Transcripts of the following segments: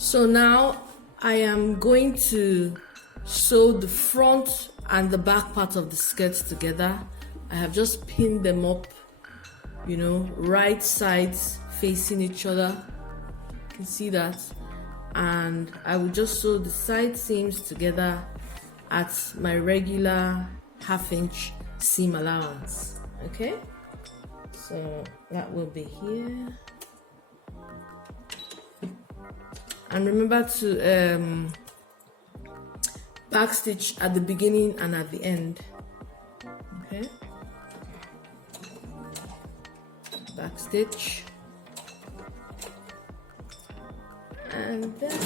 So now I am going to sew the front and the back part of the skirt together. I have just pinned them up, you know, right sides facing each other. You can see that. And I will just sew the side seams together at my regular 1/2 inch seam allowance. Okay, so that will be here. And remember to back stitch at the beginning and at the end. Okay, back stitch, and then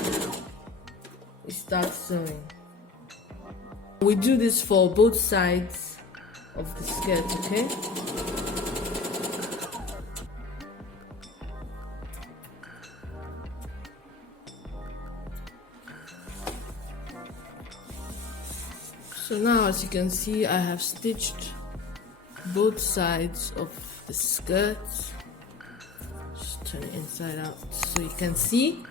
we start sewing. We do this for both sides of the skirt. Okay, so now, as you can see, I have stitched both sides of the skirt. Just turn it inside out so you can see.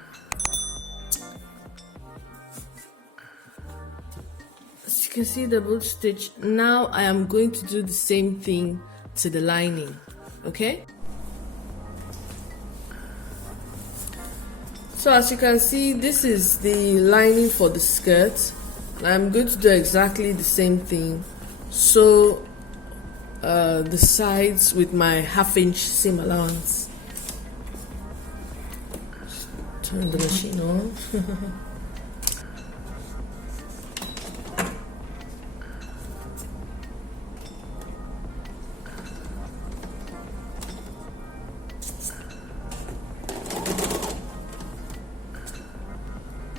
As you can see, they're both stitched. Now I am going to do the same thing to the lining. Okay? So as you can see, this is the lining for the skirt. I'm going to do exactly the same thing. Sew the sides with my 1/2 inch seam allowance. Just turn the machine on.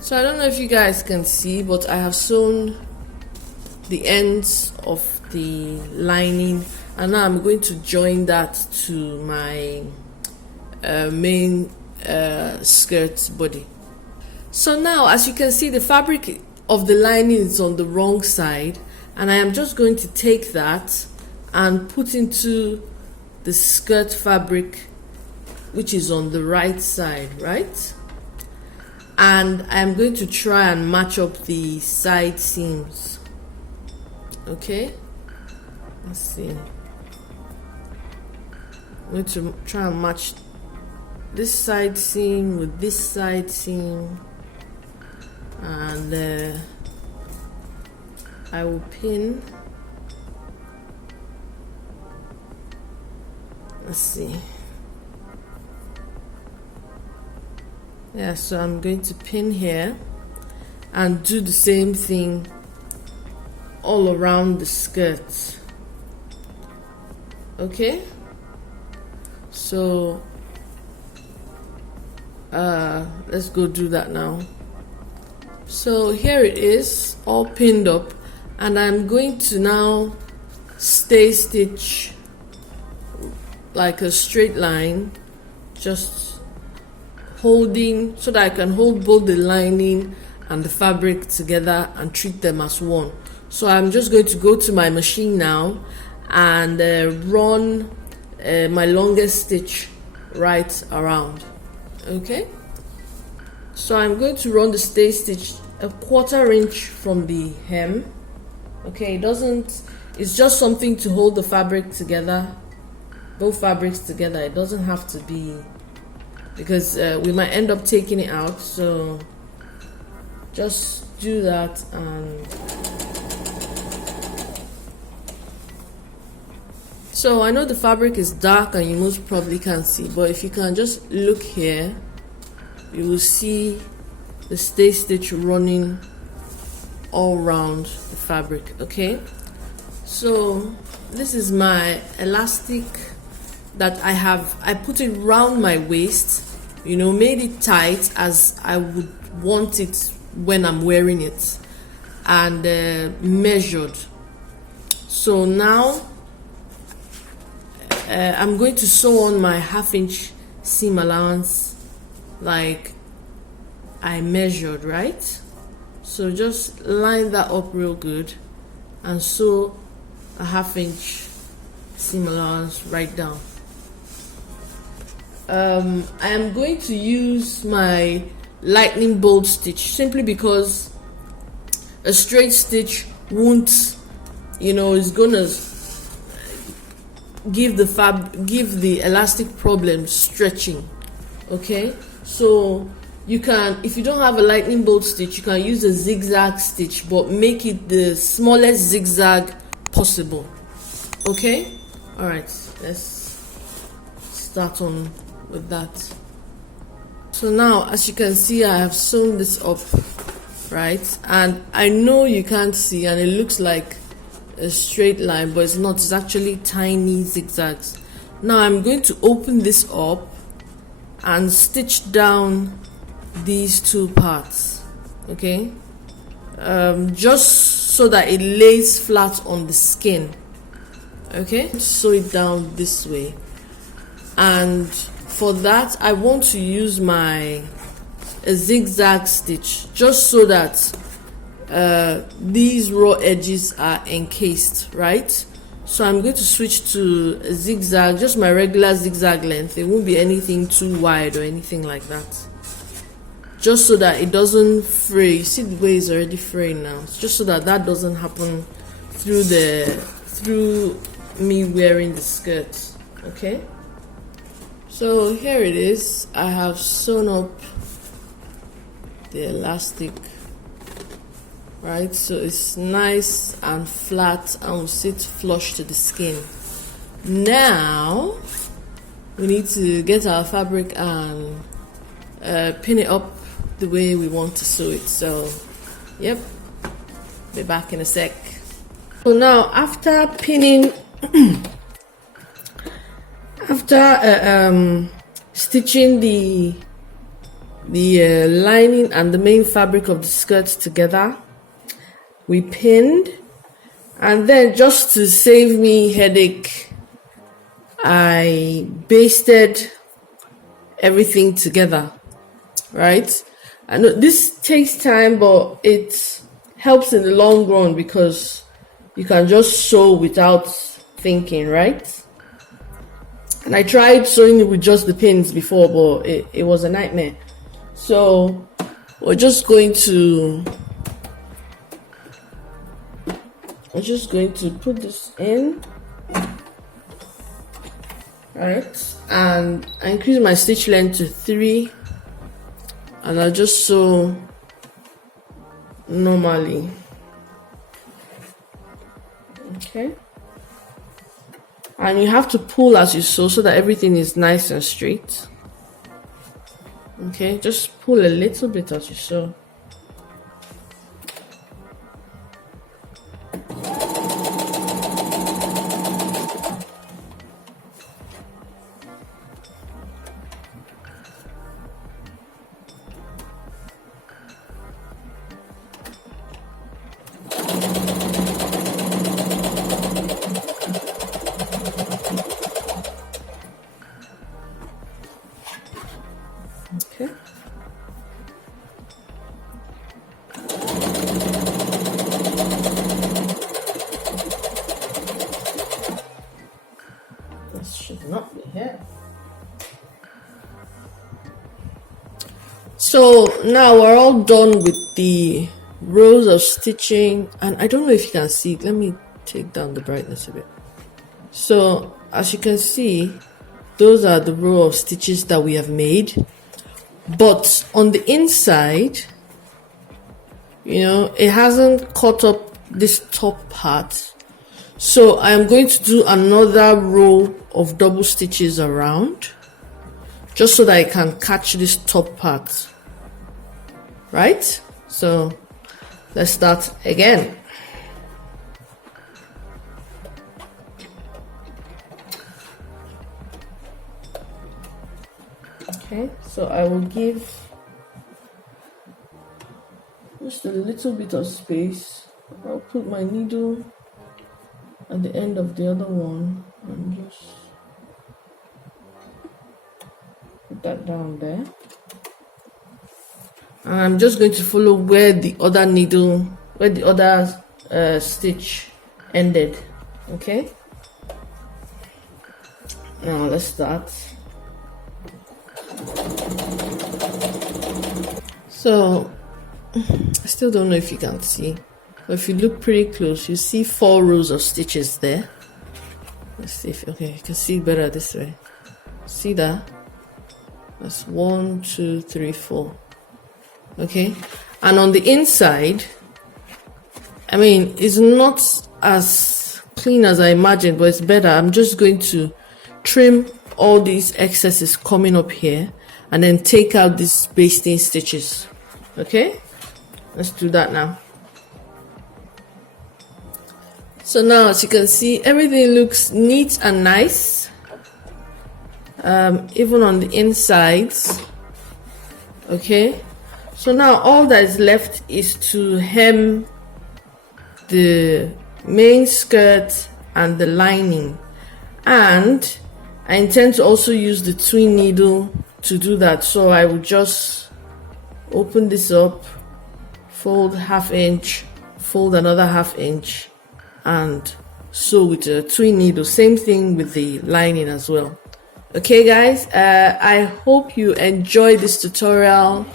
So I don't know if you guys can see, but I have sewn the ends of the lining, and now I'm going to join that to my main skirt body. So now, as you can see, the fabric of the lining is on the wrong side, and I am just going to take that and put into the skirt fabric, which is on the right side, right? And I'm going to try and match up the side seams. Okay, let's see. I'm going to try and match this side seam with this side seam, and I will pin. Let's see. Yeah, so I'm going to pin here and do the same thing all around the skirt. Okay, so let's go do that now. So here it is, all pinned up, and I'm going to now stay stitch like a straight line, just holding so that I can hold both the lining and the fabric together and treat them as one. So I'm just going to go to my machine now and run my longest stitch right around. Okay, so I'm going to run the stay stitch 1/4 inch from the hem. Okay, it's just something to hold the fabric together, both fabrics together. It doesn't have to be, because we might end up taking it out, so just do that. And so I know the fabric is dark and you most probably can't see, but if you can just look here, you will see the stay stitch running all around the fabric. Okay, so this is my elastic that I put it round my waist, you know, made it tight as I would want it when I'm wearing it, and measured. So now I'm going to sew on my 1/2 inch seam allowance like I measured, right? So just line that up real good and sew a 1/2 inch seam allowance right down. I am going to use my lightning bolt stitch, simply because a straight stitch won't, is gonna give the elastic problem stretching. Okay, so you can, if you don't have a lightning bolt stitch, you can use a zigzag stitch, but make it the smallest zigzag possible. Okay, all right, let's start on with that. So now, as you can see, I have sewn this up, right? And I know you can't see, and it looks like a straight line, but it's not. It's actually tiny zigzags. Now I'm going to open this up and stitch down these two parts, okay, just so that it lays flat on the skin. Okay, sew it down this way, and for that I want to use a zigzag stitch, just so that these raw edges are encased, right? So I'm going to switch to a zigzag, just my regular zigzag length. It won't be anything too wide or anything like that, just so that it doesn't fray. You see the way it's already fraying now. It's just so that doesn't happen through me wearing the skirt. Okay, so here it is. I have sewn up the elastic, right? So it's nice and flat and will sit flush to the skin. Now we need to get our fabric and pin it up the way we want to sew it. So yep, be back in a sec. So now, after pinning stitching the lining and the main fabric of the skirt together, we pinned, and then, just to save me headache, I basted everything together, right? I know this takes time, but it helps in the long run because you can just sew without thinking, right? And I tried sewing it with just the pins before, but it was a nightmare. So we're just going to put this in, right? And I increase my stitch length to 3, and I'll just sew normally. Okay, and you have to pull as you sew so that everything is nice and straight. Okay, just pull a little bit as you sew. Okay. This should not be here. So now we're all done with the rows of stitching, and I don't know if you can see. Let me take down the brightness a bit. So as you can see, those are the row of stitches that we have made. But on the inside, it hasn't cut up this top part. So I am going to do another row of double stitches around, just so that I can catch this top part, right? So let's start again. Okay, so I will give just a little bit of space. I'll put my needle at the end of the other one and just put that down there. And I'm just going to follow where the other stitch ended. Okay, now let's start. So I still don't know if you can see, but if you look pretty close, you see 4 rows of stitches there. Let's see if, okay, you can see better this way. See that? That's 1, 2, 3, 4. Okay, and on the inside, I mean, it's not as clean as I imagined, but it's better. I'm just going to trim all these excesses coming up here and then take out these basting stitches. Okay, let's do that now. So now, as you can see, everything looks neat and nice, even on the insides. Okay, so now all that is left is to hem the main skirt and the lining, and I intend to also use the twin needle to do that. So I will just open this up, fold 1/2 inch, fold another 1/2 inch, and sew with a twin needle. Same thing with the lining as well. Okay guys, I hope you enjoyed this tutorial.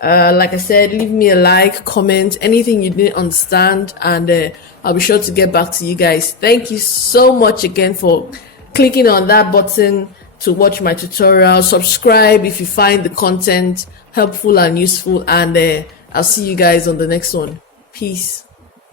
Like I said, leave me a like, comment, anything you didn't understand, and I'll be sure to get back to you guys. Thank you so much again for clicking on that button to watch my tutorial. Subscribe if you find the content helpful and useful, and I'll see you guys on the next one. Peace.